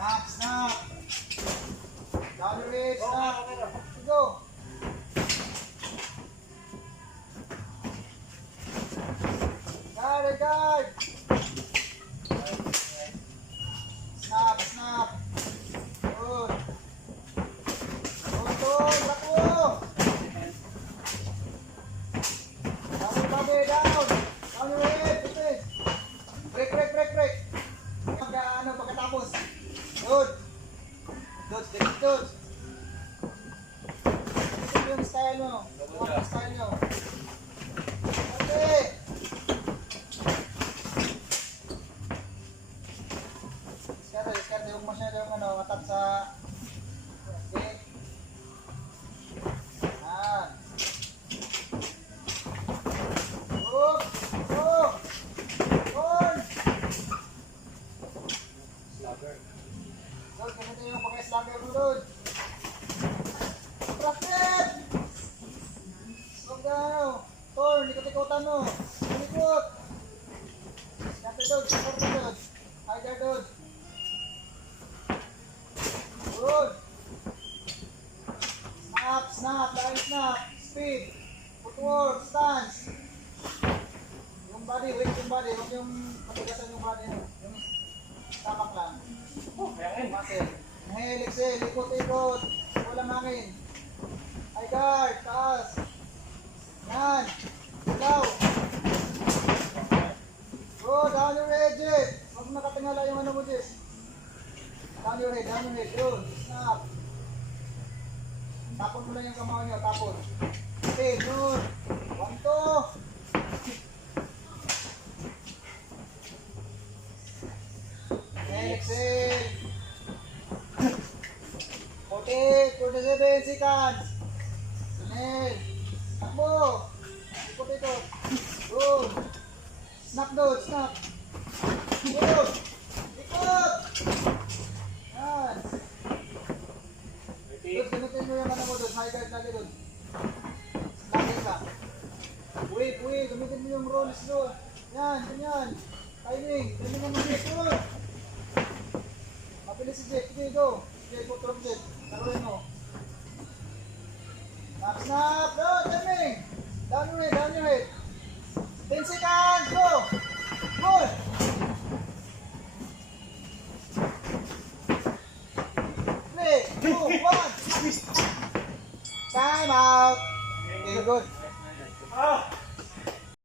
Snap, snap. Down your head, snap. Go. Guard, guard. Snap, snap. Good. Good, takbo. Tabi, down. Down your head, bitis. Break, break, break, break. Pagkatapos. Good. Good, good, good. Ito yung style mo. Ito yung style nyo. Okay. Iskarte yung masyadong atap sa okay. Ah. Good. Go. Good. Slugger. Good, ganito yung pagka-slugger mo doon. Practice! Slow down. Torn, ikot-ikotan mo. Ikot. Snapper doon, snapper doon. Hider doon. Good. Snap, snap, line snap. Speed. Footwork, stance. Yung body, weight yung body. Huwag yung matigasan yung body. Yung tamak lang. Muscle. Inhale, exhale, ikot-ikot. Walang hangin. High guard, taas. Yan. Galaw. Go, down your head, Jit. Huwag nakatingala yung ano mo, Jit. Down your head, down your head. Yun, snap. Tapon mo lang yung kamao nyo, tapon. Okay, good. 1, 2. Exhale. 47 seconds. Inhale. Takbo. Ikot-ikot. Good. Snap doon, snap. Good. Ikot. Yan. Good, gamitin mo yung ano mo doon. High guard lagi doon. Lagi ka. Wait, gamitin mo yung rolls doon. Yan, ganyan. Timing. Timing ang mga doon. Mabilis si Jake. Okay, go. Okay, go from Jake. Laruin mo. Snap, snap. Go, timing. Down your head, down your head. 10 seconds.